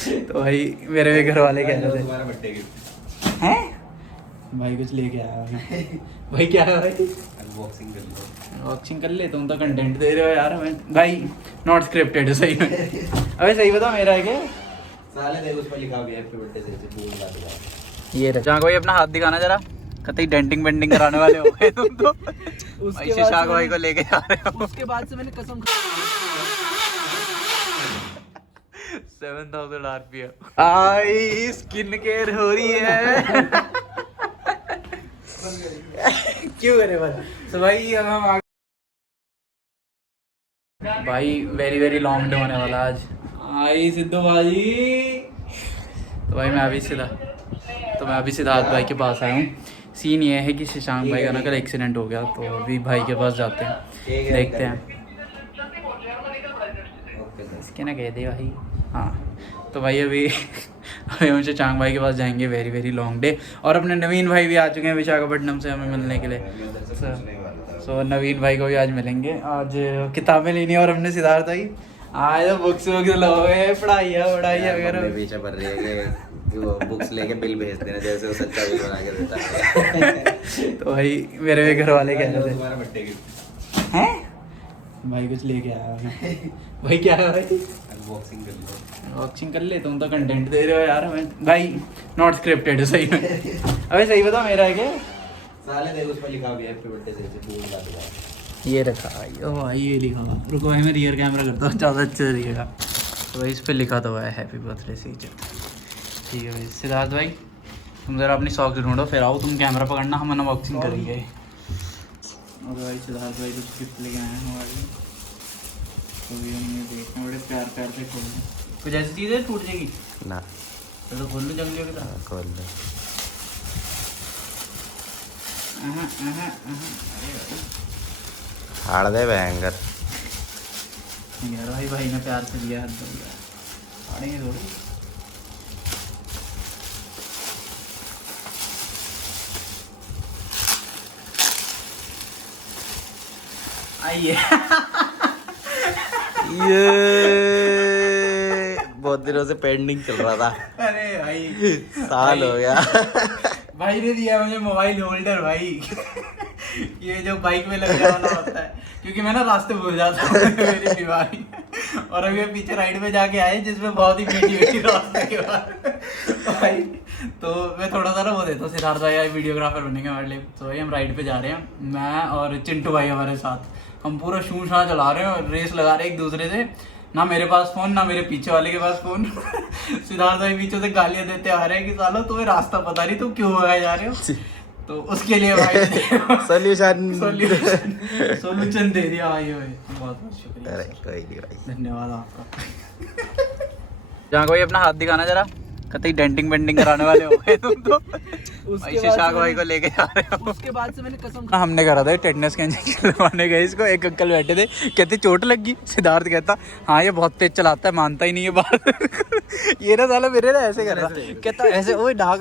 तो भाई मेरे भी घर वाले कह रहे थे तुम्हारा बर्थडे गिफ्ट हैं भाई कुछ लेके आया भाई। भाई क्या है भाई? अनबॉक्सिंग कर लो। अनबॉक्सिंग कर ले, तुम तो कंटेंट दे रहे हो यार हमें भाई। नॉट स्क्रिप्टेड है सही में। अबे सही बता मेरा है क्या? साले देख उस पर लिखा भी हैप्पी बर्थडे से भूल ला दिया। ये रहा। जहाँ कोई अपना हाथ दिखाना जरा, कतई डेंटिंग बेंटिंग कराने वाले हो गए तुम तो। भाई शशांक भाई को लेके जा रहे हो। उसके बाद से मैंने कसम 7000 RPM आई स्किन केयर हो रही है। क्यों करे बस। तो भाई हम भाई वेरी लॉन्ग डे होने वाला आज। आई सिद्धू भाई। तो भाई मैं अभी सिद्धार्थ भाई के पास आया हूँ। सीन ये है कि शशांक भाई का ना कल एक्सीडेंट हो गया, तो अभी भाई के पास जाते हैं, देखते हैं। इसके ना कह दे भाई। हाँ तो भाई अभी हम शशांक भाई के पास जाएंगे। Very long day. और अपने नवीन भाई भी आ चुके हैं विशाखापट्टनम से हमें मिलने के लिए। सो नवीन भाई को भी आज मिलेंगे। आज किताबें लेनी है और हमने सिद्धार्थ भाई आज बुक्स वुक्स लोगे, पढ़ाई वगैरह पीछे पड़ रही है कि वो बुक्स लेके बिल भेज देना, जैसे वो सच्चा बिल बना के देता है। तो भाई मेरे भी घर वाले कह रहे थे तुम्हारा बर्थडे गिफ्ट हैं भाई कुछ लेके आया भाई। भाई क्या है भाई? अनबॉक्सिंग कर लो। अनबॉक्सिंग कर ले, तुम तो कंटेंट दे रहे हो यार हमें भाई। नॉट स्क्रिप्टेड है सही में। अबे सही बता मेरा है क्या? साले देख उस पर लिखा भी हैप्पी बर्थडे से भूल ला दिया। ये रखा भाई। ओ भाई ये लिखा हुआ, रुको भाई मैं रियर कैमरा करता हूँ, ज़्यादा अच्छा दिखेगा। तो भाई इस पर लिखा तो है हैप्पी बर्थडे सीजर। ठीक है भाई सिद्धार्थ भाई तुम ज़रा अपनी सॉक्स ढूंढो, फिर आओ तुम कैमरा पकड़ना, हम अनबॉक्सिंग करेंगे। और भाई सिद्धार्थ भाई कुछ गिफ्ट लेके आए हैं हमारे। तो ये हमने देखना बड़े प्यार से खोलना। कुछ ऐसी चीज़ है टूट जाएगी ना तो खोल लो जल्दी की तरह। खोल दो। हाड़ दे भयंकर यार भाई ने प्यार से दिया, हद हो गया। फाड़ेंगे थोड़ी। आइए। ये बहुत दिनों से पेंडिंग चल रहा था। अरे भाई साल हो गया। भाई ने दिया मुझे मोबाइल होल्डर भाई। ये जो बाइक में लगने वाला होता है, क्योंकि मैं ना रास्ते भूल जाता हूँ, मेरी बीमारी। और अभी पीछे राइड में जाके आए जिसमें बहुत ही मीठी रास्ते के बाद भाई। तो मैं थोड़ा सा ना वो देता हूँ सिद्धार्थ भाई वीडियोग्राफर बनेंगे हमारे लिए। तो भाई हम राइड पे जा रहे हैं, मैं और चिंटू भाई हमारे साथ। हम पूरा शू शाँ चला रहे हैं और रेस लगा रहे हैं एक दूसरे से। ना मेरे पास फोन ना मेरे पीछे वाले के पास फोन। सिद्धार्थ भाई पीछे से गालियां देते आ रहे हैं कि सालो तुम्हें रास्ता पता नहीं तुम क्यों भगाए जा रहे हो। तो उसके लिए भाई सोल्यूशन दे दिया भाई। बहुत शुक्रिया। अरे कोई नहीं भाई, धन्यवाद आपका। जहाँ कोई अपना हाथ दिखाना जरा, कतई डेंटिंग बेंटिंग कराने वाले हो गए तुम तो। भाई शशांक भाई को लेके जा रहे हो। उसके बाद से मैंने कसम हमने करा था टेटनस का इंजेक्शन लगवाने गए इसको। एक अंकल बैठे थे, कहते चोट लग गई। सिद्धार्थ कहता हाँ ये बहुत तेज चलाता है, मानता ही नहीं है बात। ये ना साला मेरे ना ऐसे कर रहा, कहता ऐसे ओए ढाक।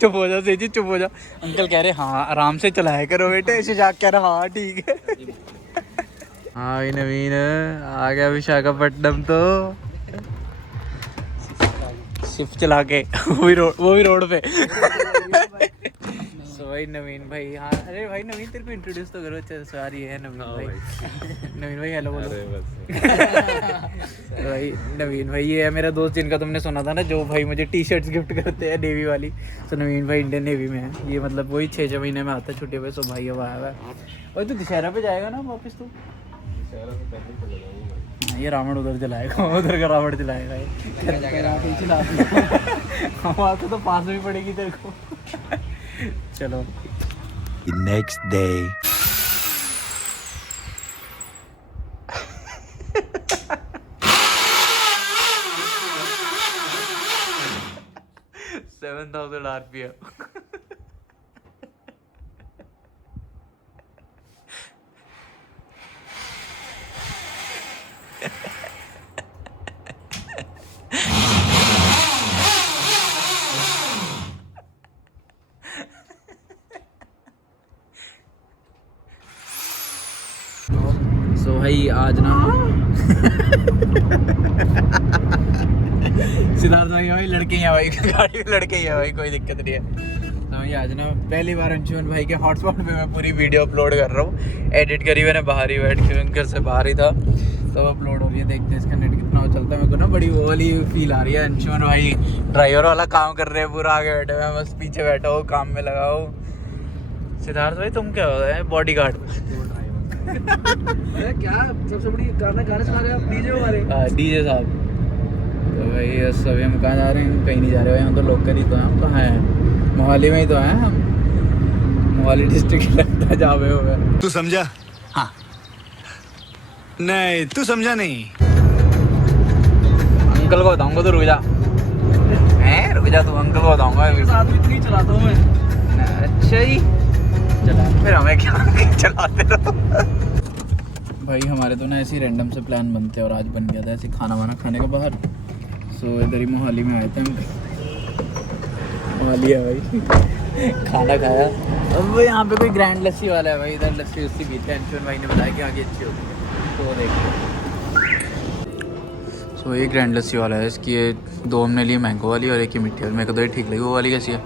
चुप हो जा सेजी, चुप हो जा। अंकल कह रहे हाँ आराम से चलाया करो बेटे। शशांक कह रहा हाँ ठीक है। हाँ भाई नवीन आ गया विशाखापट्टनम। तो शिफ्ट चला के वो भी रोड पे। सो भाई नवीन भाई। हाँ अरे भाई नवीन तेरे को इंट्रोड्यूस तो करो। अच्छा सॉरी ये है नवीन भाई। नवीन भाई हेलो बोलो। भाई नवीन भाई ये है मेरा दोस्त जिनका तुमने सुना था ना, जो भाई मुझे टी शर्ट्स गिफ्ट करते हैं नेवी वाली। तो नवीन भाई इंडियन नेवी में है। ये मतलब वही 6 महीने में आता है छुट्टी पे। सो भाई अब आया हुआ है। और तू दशहरा पे जाएगा ना वापस? तू ये रावण उधर चलाएगा, उधर का रावण चलाएगा। हम आते तो पास में पड़ेगी तेरे को। चलो नेक्स्ट डे। 7000 RPM। सो भाई आज ना सिद्धार्थ भाई लड़के ही हैं भाई, गाड़ी में लड़के ही हैं भाई, कोई दिक्कत नहीं है। तो ये आज ना पहली बार अंशुमन भाई के हॉटस्पॉट पे मैं पूरी वीडियो अपलोड कर रहा हूँ। एडिट करी मैंने बाहर ही बैठ के, घर से बाहर ही था, तो अपलोड हो रही है। देखते हैं इसका नेट कितना वो चलता है। मेरे को ना बड़ी वो वाली फील आ रही है, अंशुमन भाई ड्राइवर वाला काम कर रहे हैं पूरा, आगे बैठे हुए, बस पीछे बैठा हो काम में लगा हो। सिद्धार्थ भाई तुम क्या हो रहा है, बॉडी गार्ड? क्या सबसे बड़ी गाने चला रहे हैं डीजे हमारे। डीजे साहब। तो भाई बस अभी हम कहाँ जा रहे हैं? कहीं नहीं जा रहे भाई, हम तो लोकल ही तो हैं। हम कहाँ हैं? मोहाली में ही तो हैं हम, मोहाली डिस्ट्रिक्ट लगता है जहाँ पे हो। तू समझा? हाँ। नहीं तू समझा नहीं। अंकल को बताऊंगा तो रुक जा, रुक जा तू, अंकल को बताऊंगा। साथ में इतनी चलाता हूँ मैं। अच्छा ही चला, फिर हमें क्या चलाते रहो। भाई हमारे तो ना ऐसे ही रैंडम से प्लान बनते हैं, और आज बन गया था ऐसे खाना वाना खाने का बाहर। सो इधर ही मोहाली में आए थे हम, मोहाली है भाई। खाना खाया। अब यहाँ पे कोई ग्रैंड लस्सी वाला है भाई, इधर लस्सी उस्सी पीते हैं। अंशुमन भाई ने बताया कि आगे अच्छी होती है, तो वो देखिए। सो ये ग्रैंड लस्सी वाला है, इसकी ये 2 हमने लिए, मैंगो वाली और एक ही मिट्टी वाली। मेरे को तो ये ठीक लगी। वो वाली कैसी है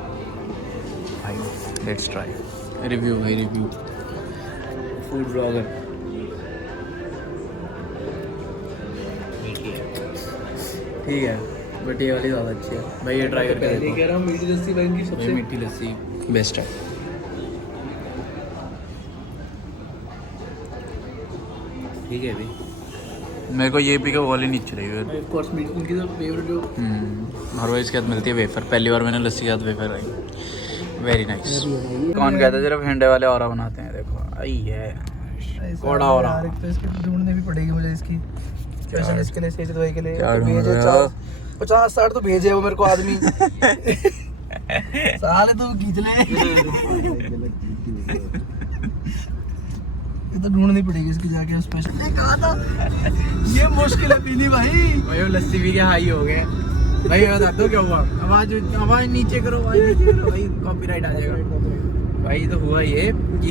भाई? Let's try. रिव्यू भाई, रिव्यू। Food blogger. ठीक है, बट ये वाली ज़्यादा अच्छी है भाई, ये ट्राई करके देखो। कह रहा हूँ मीठी लस्सी भाई इनकी सबसे मीठी लस्सी बेस्ट है। ठीक है भाई, मेरे को ये पी के वो वाली नहीं अच्छी रही। ऑफ कोर्स मीठी उनकी तो फेवरेट जो हर रोज इसके साथ मिलती है वेफर। पहली बार मैंने लस्सी के साथ वेफर आई, वेरी नाइस। कौन कहता है सिर्फ हिंडे वाले और बनाते हैं? देखो आई है कोड़ा और तो इसके ढूंढने भी पड़ेगी मुझे इसकी स्पेशल, इसके लिए सेज दवाई के लिए। क्या तो ढूंढ भेजे रहे हो? 50-60 तो भेजे वो मेरे को आदमी। साले तो खींच ले। ये तो ढूंढनी पड़ेगी इसकी जाके स्पेशल। कहा था ये मुश्किल है पीनी भाई। भाई वो लस्सी भी क्या हाई हो गए भाई, बता दो क्या हुआ? आवाज नीचे करो, आवाज नीचे करो भाई, कॉपीराइट आ जाएगा भाई। तो हुआ ये कि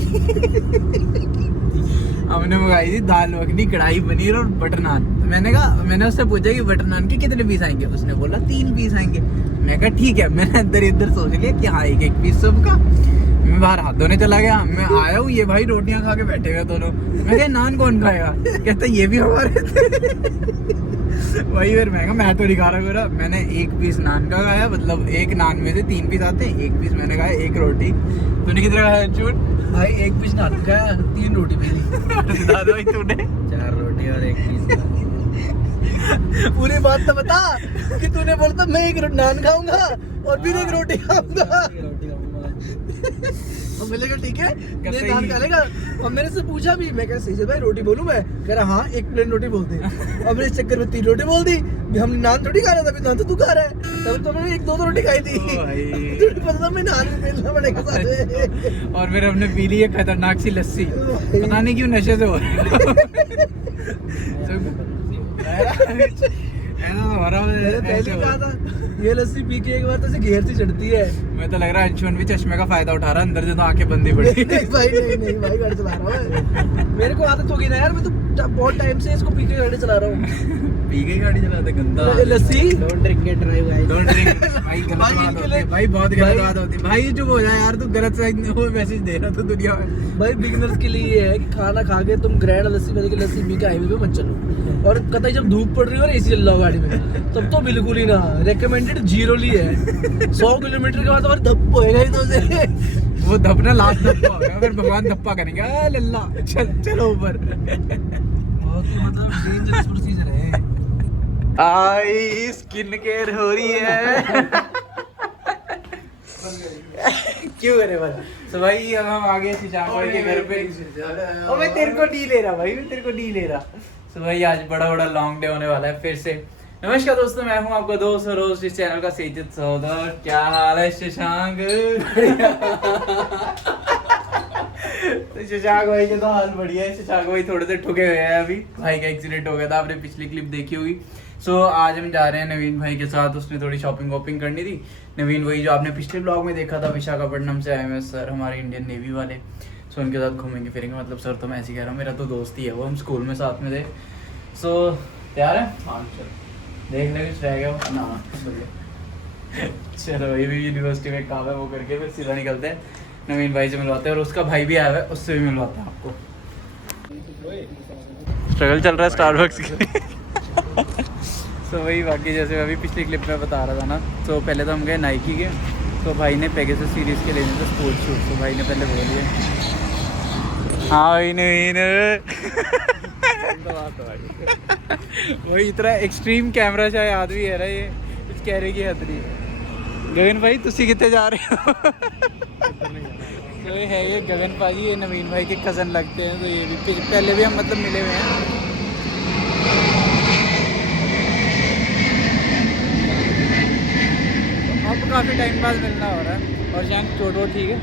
हमने मंगाई थी दाल मखनी, कढ़ाई पनीर और बटर नान। मैंने उससे पूछा कि बटर नान के कितने पीस आएंगे? उसने बोला 3 पीस आएंगे। मैं कहा ठीक है। मैंने इधर सोच लिया कि हाँ 1 पीस सबका। मैं बाहर हाथ धोने चला गया, मैं आया हूँ, ये भाई रोटियां खा के बैठे हुए दोनों। मैं कहा नान कौन खाएगा? कहता ये भी हमारे थे। वही फिर मैं कहा मैं तो नहीं खा रहा मेरा। मैंने 1 पीस नान का खाया, मतलब 1 नान में से 3 पीस आते हैं, 1 पीस मैंने खाया, 1 रोटी। तूने कितना खाया झूठ भाई? 1 पीस नान खाया, 3 रोटी पी ली। दादा भाई तूने 4 रोटी और 1 पीस। पूरी बात तो बता कि तूने बोलता मैं 1 नान खाऊंगा और फिर 1 रोटी खाऊंगा। और मैंने कहा ठीक है ये नान खा लेगा। और मैंने से पूछा भी, मैं कहा सही से भाई रोटी बोलूं मैं? कह रहा हाँ 1 प्लेन रोटी बोलते। और मैंने इस चक्कर में 3 रोटी बोल दी। हमने नान थोड़ी खा रहा था, नान तो तू खा रहा है। तब तो मैंने 1-2 रोटी खाई थी। तुझे पता था मैं नान भी बेलना पड़ेगा सारे। और फिर हमने पी ली है खतरनाक सी लस्सी, पता नहीं क्यों नशे से हो पहले कहा था ये लस्सी पी के एक बार तो घेर से चढ़ती है। मैं तो लग रहा है अंशुमन भी चश्मे का फायदा उठा रहा है, अंदर से तो आंखें बंदी पड़ी। नहीं भाई नहीं भाई गाड़ी चला रहा हूँ। मेरे को आदत होगी ना यार, मैं तो बहुत टाइम से इसको पी के गाड़ी चला रहा हूँ। पी के गाड़ी चलाते गंदा। Lassi don't drink and drive guys. Don't drink भाई, गलत भाई, बात इनके होती है लिए- भाई, बहुत गलत भाई- बात होती है भाई। चुप हो जा यार, तू गलत वो मैसेज दे रहा तू दुनिया में। भाई बिगिनर्स के लिए ये है कि खाना खा के तुम ग्रैंड लस्सी वाले की लस्सी पी के हाईवे पे मत चलो। और कतई जब धूप पड़ रही हो और एसी चल रहा हो गाड़ी में, तब तो बिल्कुल ही ना। रेकमेंडेड 0 ली है। 100 किलोमीटर के बाद और धप होएगा ही तो से। वो धपना लास्ट धप्पा होगा, फिर भगवान धप्पा करेंगे। आ लल्ला चलो ऊपर। बहुत ही मतलब डेंजरस प्रोसीजर है। आई स्किन केयर हो रही है। क्यों करे भाई? तो भाई अब हम आगे शशांक भाई के घर पे। और मैं तेरे को नहीं ले रहा भाई, मैं तेरे को नहीं ले रहा। तो भाई आज बड़ा लॉन्ग डे होने वाला है फिर से। नमस्कार दोस्तों, मैं हूं आपका दोस्त और होस्ट इस चैनल का सेजित सौदा। क्या हाल है शशांक? तो शशांक भाई के तो हाल बढ़िया है। शशांक भाई थोड़े से ठुके हुए हैं, अभी भाई का एक्सीडेंट हो गया था, आपने पिछली क्लिप देखी होगी। सो आज हम जा रहे हैं नवीन भाई के साथ, उसने थोड़ी शॉपिंग वॉपिंग करनी थी। नवीन वही जो आपने पिछले ब्लॉग में देखा था, विशाखापट्टनम से आए हुए सर, हमारे इंडियन नेवी वाले। सो उनके साथ घूमेंगे फिरेंगे, मतलब सर तो मैं ऐसे ही कह रहा हूँ, मेरा तो दोस्त ही है वो, हम स्कूल में साथ में थे। सो तैयार है? हाँ चल देख ले कुछ रह गया हो ना। चलो ये भी यूनिवर्सिटी में काम है, वो करके फिर सीधा निकलते हैं, नवीन भाई से मिलवाते हैं, और उसका भाई भी आया हुआ है, उससे भी मिलवाते हैं आपको। स्ट्रगल चल रहा है स्टारबक्स की। तो वही बाकी जैसे अभी पिछली क्लिप में बता रहा था ना, तो पहले तो हम गए नाइकी के, तो भाई ने पेगासस सीरीज़ के लेने थे स्पोर्ट्स शूज, तो भाई ने पहले बोल दिया हाँ भाई नवीन। वही इतना एक्सट्रीम कैमरा शायद आदमी है ना ये, कुछ कहने की हद नहीं। गगन भाई तुसी कितने जा रहे हो? तो ये है ये गगन भाई, ये नवीन भाई के कज़न लगते हैं, तो ये भी पहले भी हम मतलब मिले हुए हैं। अब काफ़ी टाइम बाद मिलना हो रहा है। और जान चोट वोट ठीक है?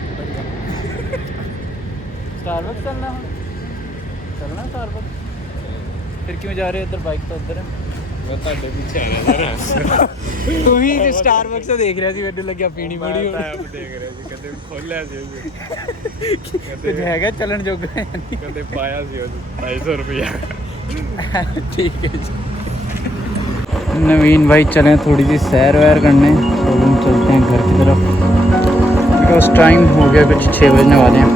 स्टारबक्स चलना स्टारबक्स। फिर क्यों जा रहे हो उधर? बाइक तो उधर है। मैं ਤੁਹਾਡੇ ਪਿੱਛੇ ਆ ਰਿਹਾ तू ही स्टारबक्स से देख रहा थी, मैंने लगा पीनी ਮੈਂ पड़ी ਤਾਂ ਆਪ ਦੇਖ ਰਿਹਾ ਸੀ, ਕਦੇ ਖੋਲਿਆ ਸੀ ਉਹ, कुछ हैगा चलन जोगा है नहीं। ਕਦੇ ਪਾਇਆ ਸੀ ਉਹ 250 रुपया। ठीक है जी। नवीन भाई चलें थोड़ी सी सैर वैर करने, तो हम चलते हैं घर की तरफ, बिकॉज टाइम हो गया कुछ 6 बजने वाले हैं।